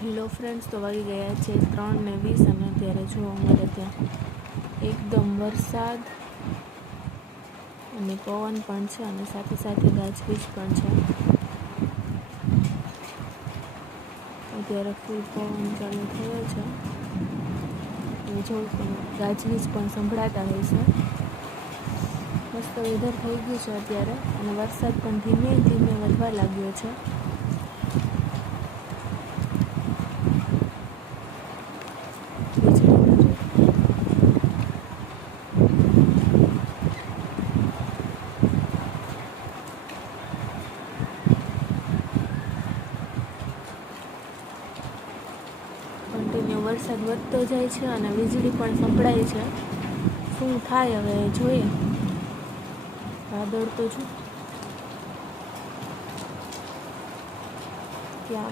Hello friends, તો વાગી ગયા છે 3:20 અને અત્યારે જો અમારે ત્યાં એકદમ વરસાદ અને પવન પણ છે અને સાથે સાથે ગાજવીજ પણ છે. અત્યારે ફૂલ પવન ચાલુ થયો છે અને જો ગાજવીજ પણ સંભળાતા હોય છે. મસ્ત વેધર થઈ ગયું છે અત્યારે અને વરસાદ પણ ધીમે ધીમે વધવા લાગ્યો છે. કન્ટિન્યુ વરસાદ વધતો જાય છે અને વીજળી પણ સંભળાય છે. શું થાય હવે જોઈએ. વાદળ તો જો ત્યાં